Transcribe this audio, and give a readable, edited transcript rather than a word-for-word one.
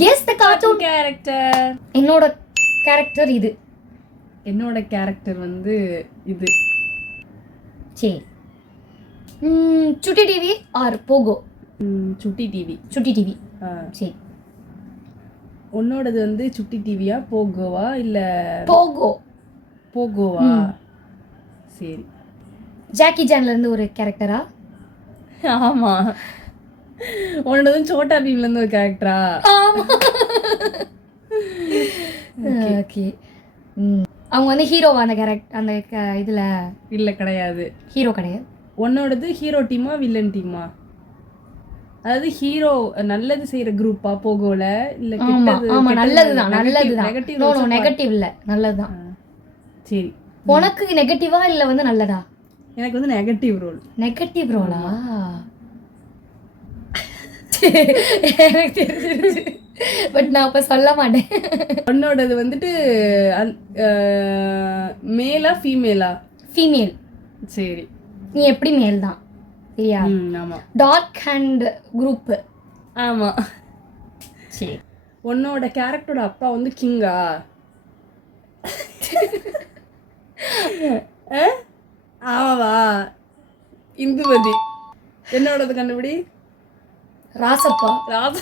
Guess த cartoon character. என்னோட character இது. என்னோட கேரக்டர் வந்து இது. சரி. சுட்டி டிவி ஆர் போகோ? சுட்டி டிவி. சுட்டி டிவி. சரி. உன்னோடது வந்து சுட்டி டிவியா போகோவா இல்ல? போகோ. போகோவா? சரி. ஜாக்கி ஜான்ல இருந்து ஒரு கேரக்டரா? ஆமா. உன்னோடது சோட்டா பீம்ல இருந்து ஒரு கேரக்டரா? ஆமா. ஓகே. அவங்க வந்து ஹீரோவா அந்த கேரக்டர் அந்த இதுல? இல்ல கிடையாது. ஹீரோ கிடையாது. உன்னோடது ஹீரோ டீமா வில்லன் டீமா? அதாவது ஹீரோ நல்லது செய்யற குரூப்பா போகோல இல்ல கெட்டது? ஆமா நல்லதுதான் நல்லதுதான். நெகட்டிவ். நோ நெகட்டிவ் இல்ல நல்லதுதான். சரி. உனக்கு நெகட்டிவா இல்ல வந்து நல்லதா? எனக்கு வந்து நெகட்டிவ் ரோல். நெகட்டிவ் ரோலா? எனக்கு தெரிஞ்சிருச்சு. பட் நான் அப்ப சொல்ல மாட்டேன். உன்னோடது வந்துட்டு மேலா ஃபீமேலா? ஃபீமேல். சரி. நீ எப்படி மேல் தான் சரியா? ஆமா. Dark hand group. ஆமா. சரி. உன்னோட கேரக்டரோட அப்பா வந்து கிங்கா? ஆமாவா? இந்துமதி. என்னோடது கண்டுபிடி. ராசப்பா. ராச